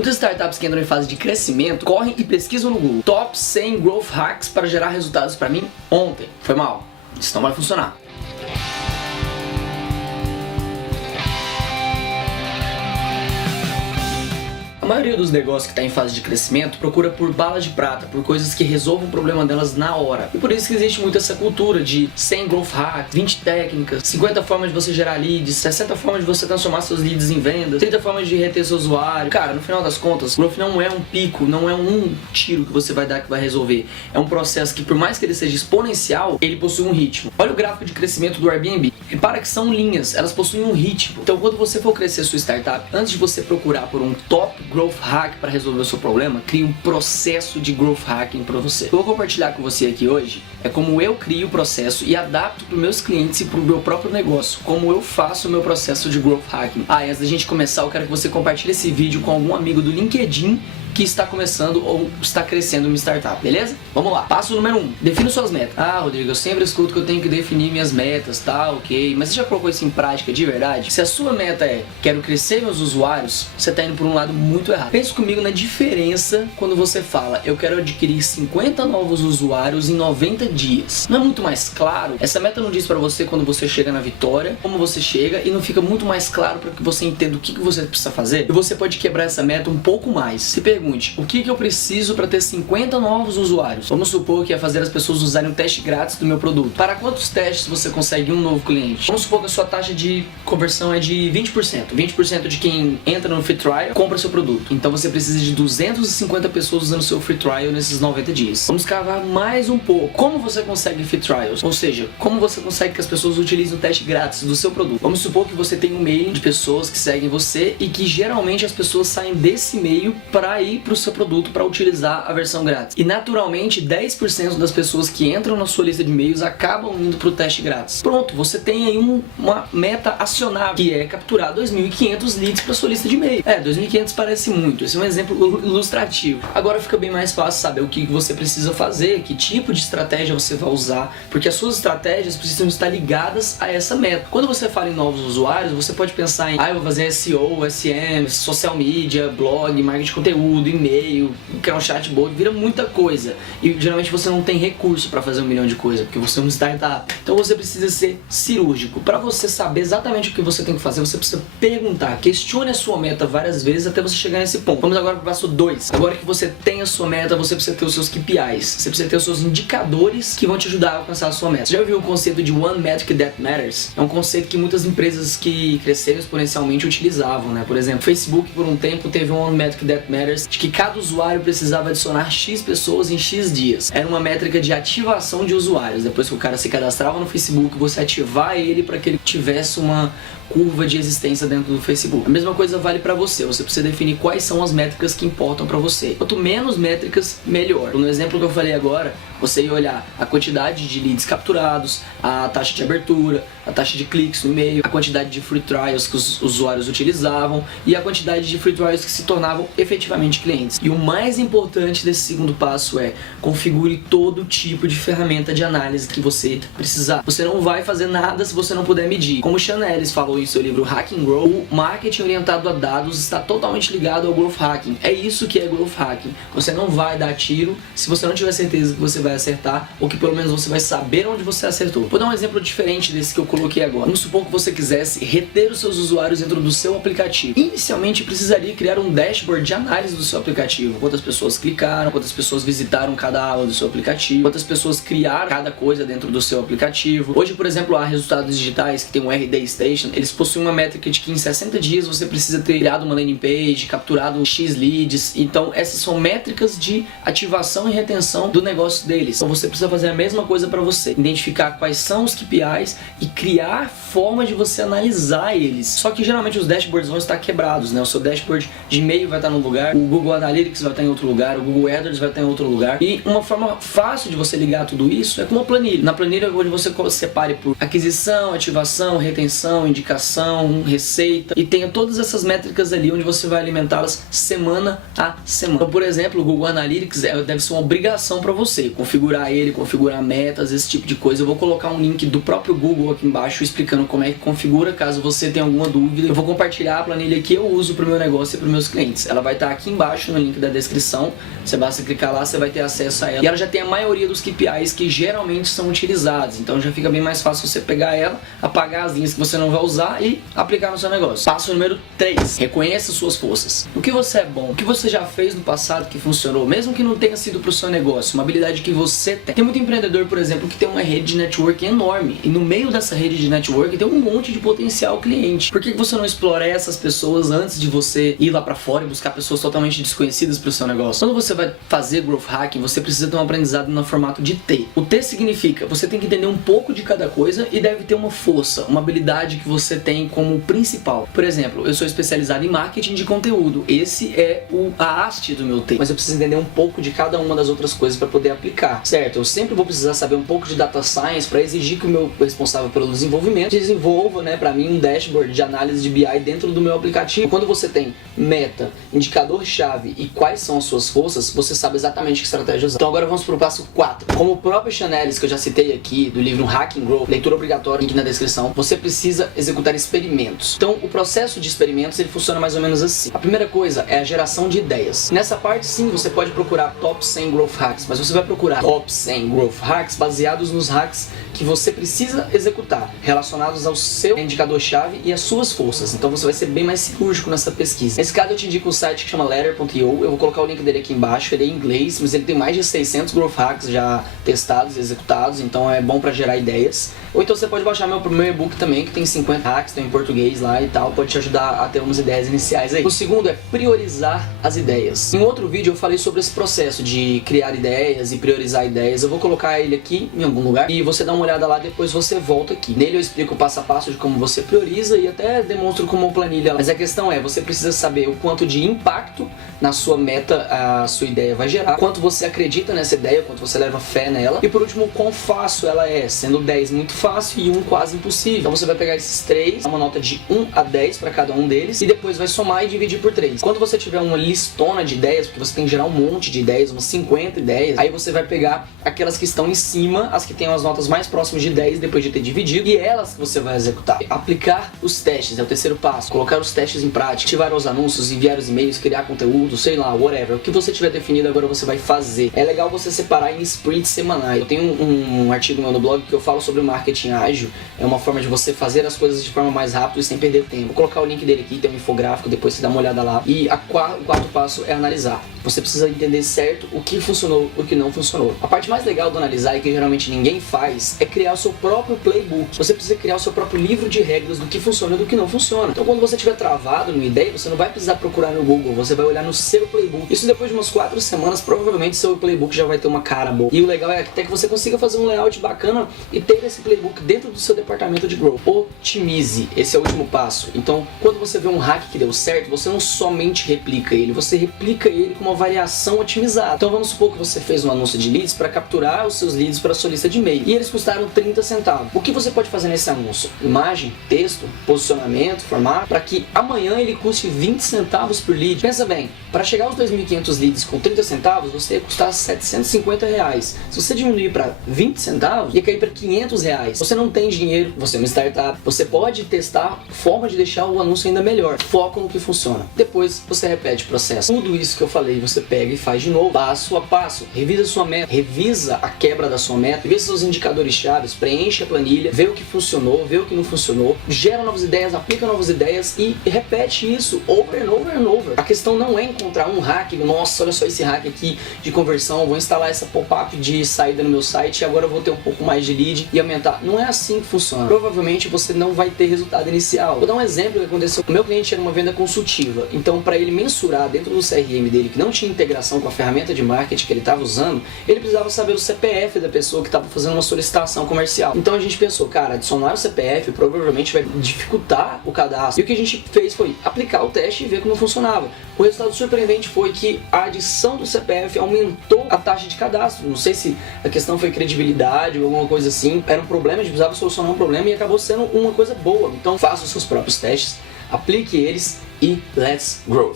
Muitas startups que entram em fase de crescimento correm e pesquisam no Google Top 100 Growth Hacks para gerar resultados para mim ontem. Foi mal. Isso não vai funcionar. A maioria dos negócios que está em fase de crescimento procura por bala de prata, por coisas que resolvam o problema delas na hora. E por isso que existe muito essa cultura de 100 growth hacks, 20 técnicas, 50 formas de você gerar leads, 60 formas de você transformar seus leads em vendas, 30 formas de reter seu usuário. Cara, no final das contas, growth não é um pico, não é um tiro que você vai dar que vai resolver. É um processo que, por mais que ele seja exponencial, ele possui um ritmo. Olha o gráfico de crescimento do Airbnb. Repara que são linhas, elas possuem um ritmo. Então, quando você for crescer sua startup, antes de você procurar por um top growth hack para resolver o seu problema, crie um processo de growth hacking para você. Eu vou compartilhar com você aqui hoje é como eu crio o processo e adapto para os meus clientes e para o meu próprio negócio, como eu faço o meu processo de growth hacking. E antes da gente começar, eu quero que você compartilhe esse vídeo com algum amigo do LinkedIn que está começando ou está crescendo uma startup, beleza? Vamos lá. Passo número 1. Defina suas metas. Rodrigo, eu sempre escuto que eu tenho que definir minhas metas, tá, ok. Mas você já colocou isso em prática de verdade? Se a sua meta é, quero crescer meus usuários, você está indo por um lado muito errado. Pense comigo na diferença quando você fala, eu quero adquirir 50 novos usuários em 90 dias. Não é muito mais claro? Essa meta não diz para você quando você chega na vitória, como você chega, e não fica muito mais claro para que você entenda o que você precisa fazer? E você pode quebrar essa meta um pouco mais. Se pergunte, o que eu preciso para ter 50 novos usuários? Vamos supor que é fazer as pessoas usarem um teste grátis do meu produto. Para quantos testes você consegue um novo cliente? Vamos supor que a sua taxa de conversão é de 20%. 20% de quem entra no free trial compra seu produto. Então você precisa de 250 pessoas usando seu free trial nesses 90 dias. Vamos cavar mais um pouco. Como você consegue free trials? Ou seja, como você consegue que as pessoas utilizem o teste grátis do seu produto? Vamos supor que você tem um mailing de pessoas que seguem você e que geralmente as pessoas saem desse e-mail para ir para o seu produto para utilizar a versão grátis. E naturalmente 10% das pessoas que entram na sua lista de e-mails acabam indo para o teste grátis. Pronto, você tem aí uma meta acionável, que é capturar 2.500 leads para sua lista de e-mail. 2.500 parece muito, esse é um exemplo ilustrativo. Agora fica bem mais fácil saber o que você precisa fazer, que tipo de estratégia você vai usar, porque as suas estratégias precisam estar ligadas a essa meta. Quando você fala em novos usuários, você pode pensar em, eu vou fazer SEO, SM, social media, blog, marketing de conteúdo, e-mail, criar um chatbot, vira muita coisa. E geralmente você não tem recurso para fazer 1 milhão de coisas, porque você é um startup. Então você precisa ser cirúrgico. Para você saber exatamente o que você tem que fazer, você precisa perguntar. Questione a sua meta várias vezes até você chegar nesse ponto. Vamos agora para o passo 2. Agora que você tem a sua meta, você precisa ter os seus KPIs. Você precisa ter os seus indicadores que vão te ajudar a alcançar a sua meta. Você já ouviu o conceito de One Metric That Matters? É um conceito que muitas empresas que cresceram exponencialmente utilizavam, né? Por exemplo, o Facebook por um tempo teve um One Metric That Matters, de que cada usuário precisava adicionar X pessoas em X dias. Era uma métrica de ativação de usuários. Depois que o cara se cadastrava no Facebook, você ativar ele para que ele tivesse uma curva de existência dentro do Facebook. A mesma coisa vale para você. Você precisa definir quais são as métricas que importam para você. Quanto menos métricas, melhor. No exemplo que eu falei agora, você ia olhar a quantidade de leads capturados, a taxa de abertura, a taxa de cliques no e-mail, a quantidade de free trials que os usuários utilizavam e a quantidade de free trials que se tornavam efetivamente clientes. E o mais importante desse segundo passo é configure todo tipo de ferramenta de análise que você precisar. Você não vai fazer nada se você não puder medir. Como o Sean Ellis falou em seu livro Hack and Grow, o marketing orientado a dados está totalmente ligado ao growth hacking. É isso que é growth hacking. Você não vai dar tiro se você não tiver certeza que você vai acertar ou que pelo menos você vai saber onde você acertou. Vou dar um exemplo diferente desse que eu coloquei agora. Vamos supor que você quisesse reter os seus usuários dentro do seu aplicativo. Inicialmente precisaria criar um dashboard de análise do seu aplicativo. Quantas pessoas clicaram, quantas pessoas visitaram cada aula do seu aplicativo, quantas pessoas criaram cada coisa dentro do seu aplicativo. Hoje, por exemplo, há resultados digitais que tem um RD Station, eles possuem uma métrica de que em 60 dias você precisa ter criado uma landing page, capturado X leads. Então essas são métricas de ativação e retenção do negócio deles. Então você precisa fazer a mesma coisa para você, identificar quais são os KPIs e criar formas de você analisar eles. Só que geralmente os dashboards vão estar quebrados, né? O seu dashboard de e-mail vai estar num lugar, o Google Analytics vai estar em outro lugar, o Google AdWords vai estar em outro lugar. E uma forma fácil de você ligar tudo isso é com uma planilha. Na planilha onde você separe por aquisição, ativação, retenção, indicação, receita, e tenha todas essas métricas ali onde você vai alimentá-las semana a semana. Então, por exemplo, o Google Analytics deve ser uma obrigação para você. configurar ele, configurar metas, esse tipo de coisa. Eu vou colocar um link do próprio Google aqui embaixo explicando como é que configura, caso você tenha alguma dúvida. Eu vou compartilhar a planilha que eu uso para o meu negócio e para os meus clientes. Ela vai estar aqui embaixo no link da descrição. Você basta clicar lá, você vai ter acesso a ela. E ela já tem a maioria dos KPIs que geralmente são utilizados. Então já fica bem mais fácil você pegar ela, apagar as linhas que você não vai usar e aplicar no seu negócio. Passo número 3. Reconheça suas forças. O que você é bom, o que você já fez no passado que funcionou, mesmo que não tenha sido pro seu negócio, uma habilidade que você tem. Tem muito empreendedor, por exemplo, que tem uma rede de networking enorme. E no meio dessa rede de networking tem um monte de potencial cliente. Por que você não explora essas pessoas antes de você ir lá pra fora e buscar pessoas totalmente desconhecidas pro seu negócio? Quando você vai fazer growth hacking, você precisa ter um aprendizado no formato de T. O T significa, você tem que entender um pouco de cada coisa e deve ter uma força, uma habilidade que você tem como principal. Por exemplo, eu sou especializado em marketing de conteúdo. Esse é a haste do meu T. Mas eu preciso entender um pouco de cada uma das outras coisas para poder aplicar, certo? Eu sempre vou precisar saber um pouco de data science para exigir que o meu responsável pelo desenvolvimento desenvolva, né, para mim um dashboard de análise de BI dentro do meu aplicativo. Quando você tem meta, indicador-chave e quais são as suas forças, você sabe exatamente que estratégia usar. Então agora vamos para o passo 4. Como o próprio Chanelis, que eu já citei aqui, do livro Hacking Growth, leitura obrigatória, link na descrição, você precisa executar experimentos. Então o processo de experimentos ele funciona mais ou menos assim. A primeira coisa é a geração de ideias. Nessa parte sim, você pode procurar top 100 growth hacks, mas você vai procurar top 100 growth hacks baseados nos hacks que você precisa executar, relacionados ao seu indicador-chave e às suas forças. Então você vai ser bem mais cirúrgico nessa pesquisa. Nesse caso eu te indico um site que chama Ladder.io. Eu vou colocar o link dele aqui embaixo. Ele é em inglês, mas ele tem mais de 600 growth hacks já testados e executados, então é bom para gerar ideias. Ou então você pode baixar meu primeiro e-book também, que tem 50 hacks, tem em português lá e tal, pode te ajudar a ter umas ideias iniciais aí. O segundo é priorizar as ideias. Em outro vídeo eu falei sobre esse processo de criar ideias e priorizar ideias. Eu vou colocar ele aqui em algum lugar e você dá uma olhada lá, depois você volta aqui. Nele eu explico o passo a passo de como você prioriza e até demonstro como uma planilha. Mas a questão é, você precisa saber o quanto de impacto na sua meta a sua ideia vai gerar, quanto você acredita nessa ideia, quanto você leva fé nela e por último, quão fácil ela é, sendo 10 muito fácil e 1 quase impossível. Então você vai pegar esses três, dar uma nota de 1 a 10 para cada um deles e depois vai somar e dividir por 3. Quando você tiver uma listona de ideias, porque você tem que gerar um monte de ideias, umas 50 ideias, aí você vai pegar aquelas que estão em cima, as que têm as notas mais próximas de 10 depois de ter dividido, e elas que você vai executar. Aplicar os testes é o terceiro passo. Colocar os testes em prática, ativar os anúncios, enviar os e-mails, criar conteúdo, sei lá, whatever. O que você tiver definido agora você vai fazer. É legal você separar em sprints semanais. Eu tenho um artigo meu no blog que eu falo sobre o marketing ágil. É uma forma de você fazer as coisas de forma mais rápida e sem perder tempo. Vou colocar o link dele aqui, tem um infográfico, depois você dá uma olhada lá. E o quarto passo é analisar. Você precisa entender certo o que funcionou, o que não funcionou. A parte mais legal do analisar e que geralmente ninguém faz é criar o seu próprio playbook. Você precisa criar o seu próprio livro de regras do que funciona e do que não funciona. Então quando você estiver travado numa ideia, você não vai precisar procurar no Google, você vai olhar no seu playbook. Isso depois de umas 4 semanas, provavelmente seu playbook já vai ter uma cara boa. E o legal é até que você consiga fazer um layout bacana e ter esse playbook dentro do seu departamento de growth. Otimize, esse é o último passo. Então quando você vê um hack que deu certo, você não somente replica ele, você replica ele com uma variação otimizada. Então vamos supor que você fez um anúncio de leads para capturar os seus leads para a sua lista de e-mail e eles custaram 30 centavos. O que você pode fazer nesse anúncio? Imagem, texto, posicionamento, formato, para que amanhã ele custe 20 centavos por lead. Pensa bem, para chegar aos 2.500 leads com 30 centavos, você ia custar 750 reais. Se você diminuir para 20 centavos, ia cair para 500 reais. Você não tem dinheiro, você é uma startup, você pode testar forma de deixar o anúncio ainda melhor. Foco no que funciona. Depois você repete o processo. Tudo isso que eu falei, você pega e faz de novo, passo a passo. Revisa sua meta, revisa a quebra da sua meta, revisa seus indicadores chaves, preenche a planilha, vê o que funcionou, vê o que não funcionou, gera novas ideias, aplica novas ideias e repete isso over and over and over. A questão não é encontrar um hack, nossa, olha só esse hack aqui de conversão, vou instalar essa pop-up de saída no meu site e agora eu vou ter um pouco mais de lead e aumentar. Não é assim que funciona. Provavelmente você não vai ter resultado inicial. Vou dar um exemplo que aconteceu. O meu cliente era uma venda consultiva, então para ele mensurar dentro do CRM dele, que não tinha integração com a ferramenta de marketing que ele estava usando, ele precisava saber o CPF da pessoa que estava fazendo uma solicitação comercial. Então a gente pensou, cara, adicionar o CPF provavelmente vai dificultar o cadastro. E o que a gente fez foi aplicar o teste e ver como funcionava. O resultado surpreendente foi que a adição do CPF aumentou a taxa de cadastro. Não sei se a questão foi credibilidade ou alguma coisa assim. Era um problema, a gente precisava solucionar um problema e acabou sendo uma coisa boa. Então faça os seus próprios testes, aplique eles e let's grow!